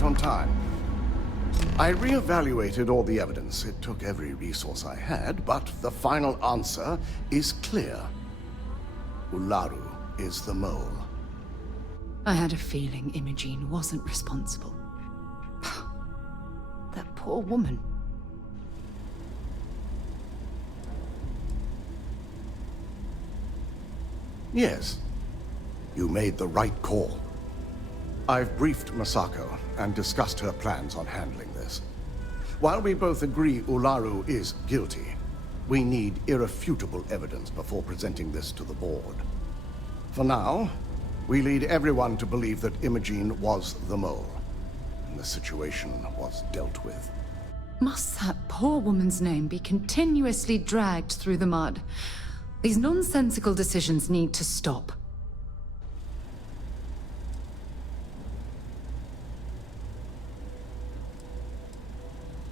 right on time. I reevaluated all the evidence. It took every resource I had, but the final answer is clear. Ularu is the mole. I had a feeling Imogene wasn't responsible. That poor woman. Yes, you made the right call. I've briefed Masako and discussed her plans on handling this. While we both agree Ularu is guilty, we need irrefutable evidence before presenting this to the board. For now, we lead everyone to believe that Imogene was the mole, and the situation was dealt with. Must that poor woman's name be continuously dragged through the mud? These nonsensical decisions need to stop.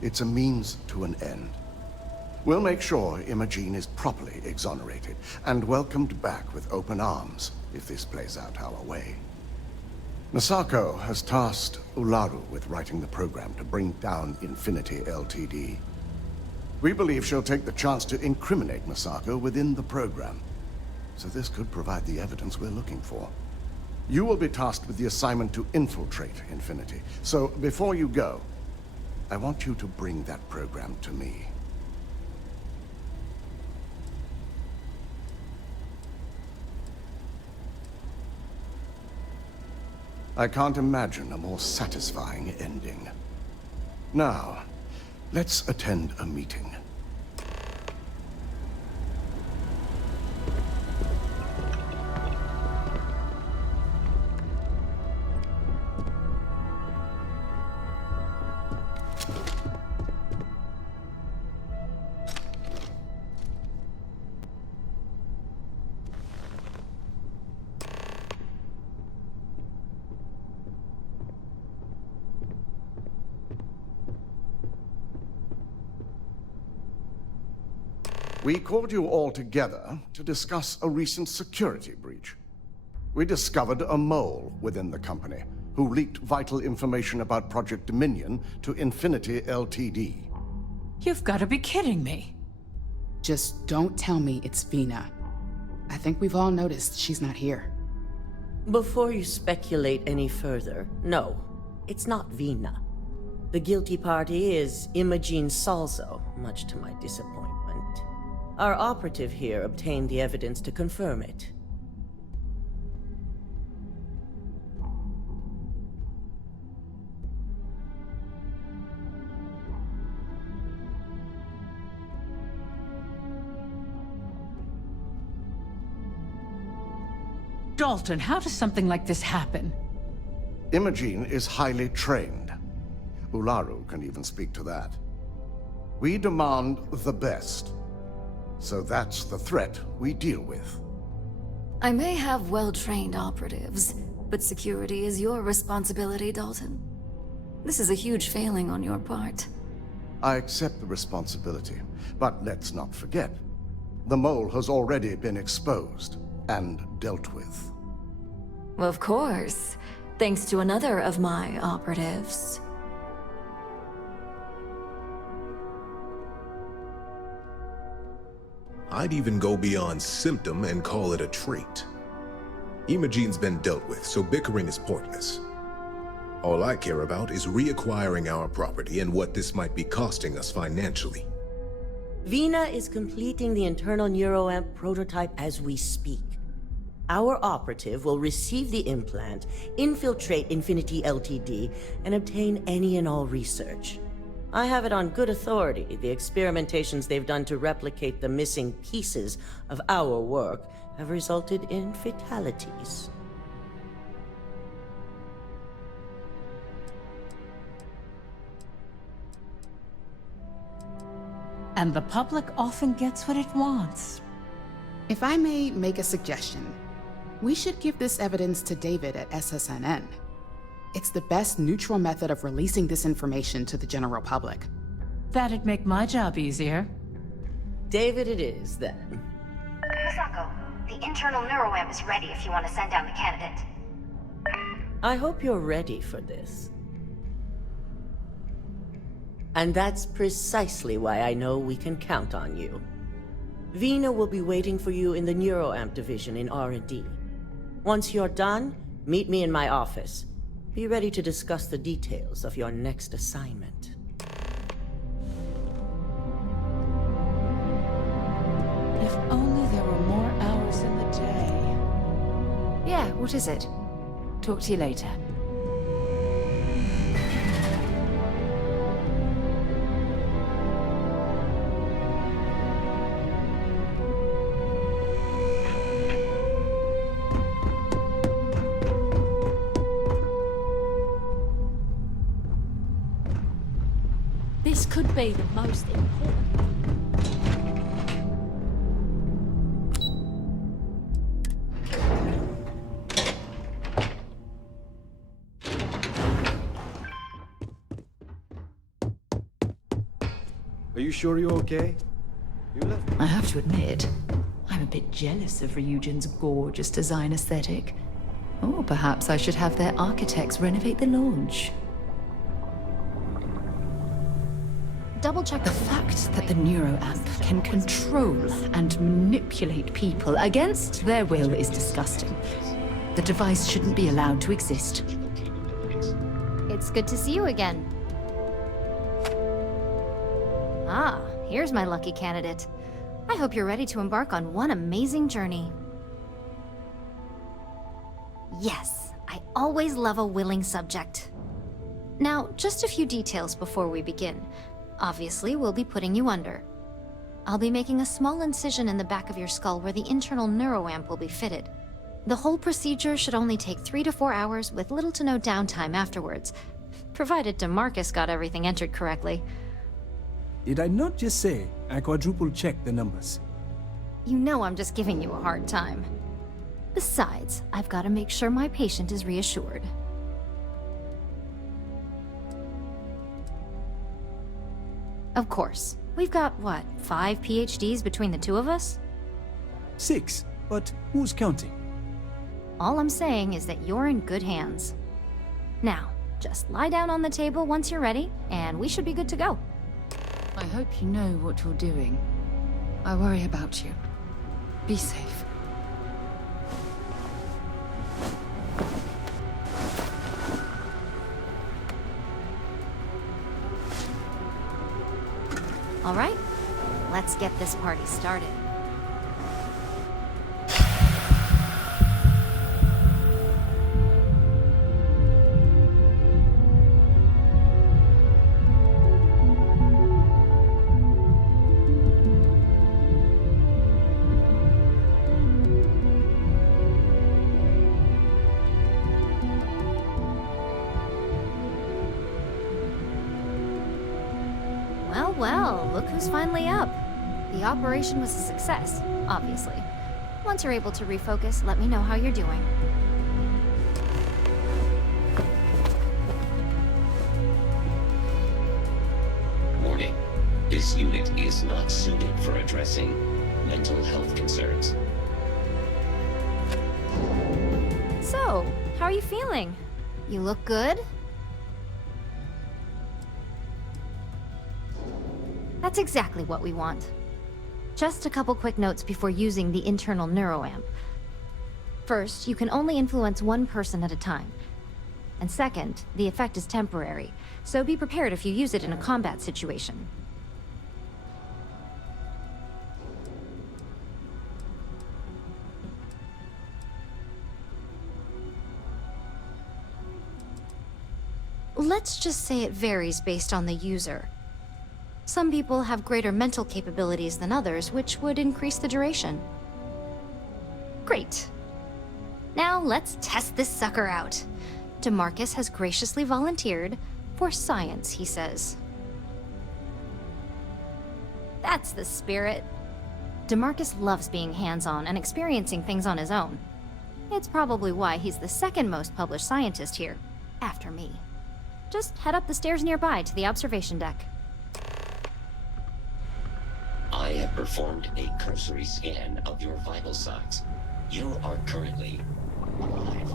It's a means to an end. We'll make sure Imogene is properly exonerated and welcomed back with open arms if this plays out our way. Masako has tasked Ularu with writing the program to bring down Infinity Ltd. We believe she'll take the chance to incriminate Masako within the program, so this could provide the evidence we're looking for. You will be tasked with the assignment to infiltrate Infinity, so before you go, I want you to bring that program to me. I can't imagine a more satisfying ending. Now, let's attend a meeting. We called you all together to discuss a recent security breach. We discovered a mole within the company who leaked vital information about Project Dominion to Infinity Ltd. You've got to be kidding me. Just don't tell me it's Vina. I think we've all noticed she's not here. Before you speculate any further, no, it's not Vina. The guilty party is Imogene Salzo, much to my disappointment. Our operative here obtained the evidence to confirm it. Dalton, how does something like this happen? Imogene is highly trained. Ularu can even speak to that. We demand the best. So that's the threat we deal with. I may have well-trained operatives, but security is your responsibility, Dalton. This is a huge failing on your part. I accept the responsibility, but let's not forget, the mole has already been exposed and dealt with. Of course, thanks to another of my operatives. I'd even go beyond symptom and call it a trait. Imogene's been dealt with, so bickering is pointless. All I care about is reacquiring our property and what this might be costing us financially. Vina is completing the internal Neuroamp prototype as we speak. Our operative will receive the implant, infiltrate Infinity Ltd, and obtain any and all research. I have it on good authority. The experimentations they've done to replicate the missing pieces of our work have resulted in fatalities. And the public often gets what it wants. If I may make a suggestion, we should give this evidence to David at SSNN. It's the best neutral method of releasing this information to the general public. That'd make my job easier. David it is, then. Masako, the internal Neuroamp is ready if you want to send down the candidate. I hope you're ready for this. And that's precisely why I know we can count on you. Vina will be waiting for you in the Neuroamp division in R&D. Once you're done, meet me in my office. Be ready to discuss the details of your next assignment. If only there were more hours in the day. Yeah, what is it? Talk to you later. This could be the most important. Are you sure you're okay? You left. I have to admit, I'm a bit jealous of Ryujin's gorgeous design aesthetic. Or perhaps I should have their architects renovate the launch. Double check The fact that the Neuroamp can control and manipulate people against their will is disgusting. The device shouldn't be allowed to exist. It's good to see you again. Ah, here's my lucky candidate. I hope you're ready to embark on one amazing journey. Yes, I always love a willing subject. Now, just a few details before we begin. Obviously, we'll be putting you under. I'll be making a small incision in the back of your skull where the internal neuroamp will be fitted. The whole procedure should only take 3 to 4 hours with little to no downtime afterwards, provided DeMarcus got everything entered correctly. Did I not just say I quadruple-checked the numbers? You know I'm just giving you a hard time. Besides, I've got to make sure my patient is reassured. Of course. We've got, what, 5 PhDs between the two of us? 6, but who's counting? All I'm saying is that you're in good hands. Now, just lie down on the table once you're ready, and we should be good to go. I hope you know what you're doing. I worry about you. Be safe. All right, let's get this party started. Well, look who's finally up. The operation was a success, obviously. Once you're able to refocus, let me know how you're doing. Warning. This unit is not suited for addressing mental health concerns. So, how are you feeling? You look good? That's exactly what we want. Just a couple quick notes before using the internal neuroamp. First, you can only influence one person at a time. And second, the effect is temporary, so be prepared if you use it in a combat situation. Let's just say it varies based on the user. Some people have greater mental capabilities than others, which would increase the duration. Great. Now let's test this sucker out. DeMarcus has graciously volunteered for science, he says. That's the spirit. DeMarcus loves being hands-on and experiencing things on his own. It's probably why he's the second most published scientist here, after me. Just head up the stairs nearby to the observation deck. I have performed a cursory scan of your vital signs. You are currently alive.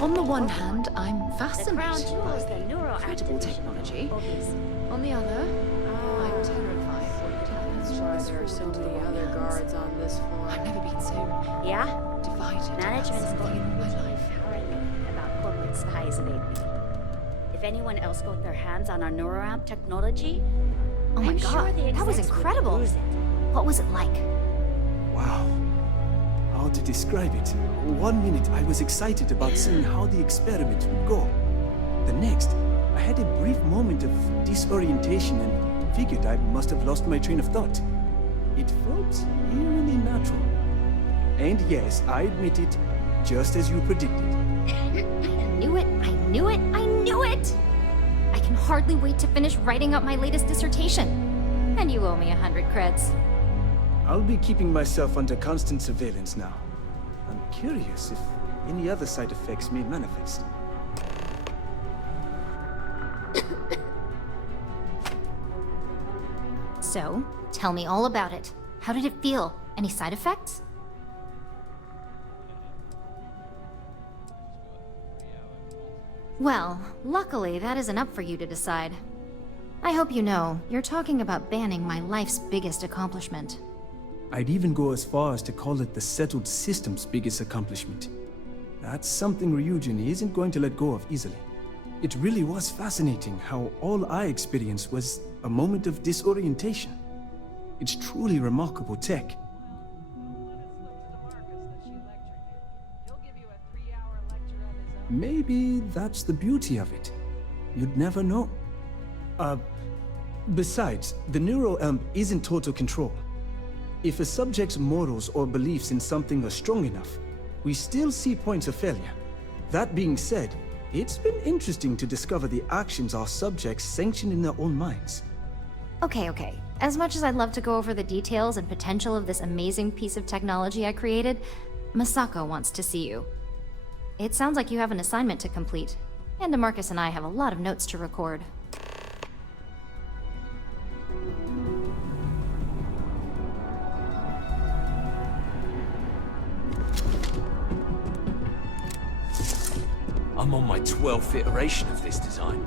On the one hand, I'm The crown fascinated jewel by is the neuroamp incredible division. technology. Obviously. On the other, I'm terrified of what happens That's when why this there are falls so into the many wrong other hands. guards on this floor. I've never been so Yeah? divided about Management's got something in my pretty life. paranoid about corporate spies lately. If anyone else got their hands on our Neuroamp technology, Oh my I'm god, sure the that was execs would incredible. lose it. What was it like? Wow. How to describe it? One minute I was excited about seeing how the experiment would go. The next, I had a brief moment of disorientation and figured I must have lost my train of thought. It felt eerily natural. And yes, I admit it, just as you predicted. I knew it, I knew it, I knew it! I can hardly wait to finish writing up my latest dissertation. And you owe me 100 creds. I'll be keeping myself under constant surveillance now. I'm curious if any other side effects may manifest. So, tell me all about it. How did it feel? Any side effects? Well, luckily that isn't up for you to decide. I hope you know, you're talking about banning my life's biggest accomplishment. I'd even go as far as to call it the settled system's biggest accomplishment. That's something Ryujin isn't going to let go of easily. It really was fascinating how all I experienced was a moment of disorientation. It's truly remarkable tech. Maybe that's the beauty of it. You'd never know. Besides, the Neuroamp isn't total control. If a subject's morals or beliefs in something are strong enough, we still see points of failure. That being said, it's been interesting to discover the actions our subjects sanction in their own minds. Okay. As much as I'd love to go over the details and potential of this amazing piece of technology I created, Masako wants to see you. It sounds like you have an assignment to complete, and DeMarcus and I have a lot of notes to record. I'm on my 12th iteration of this design.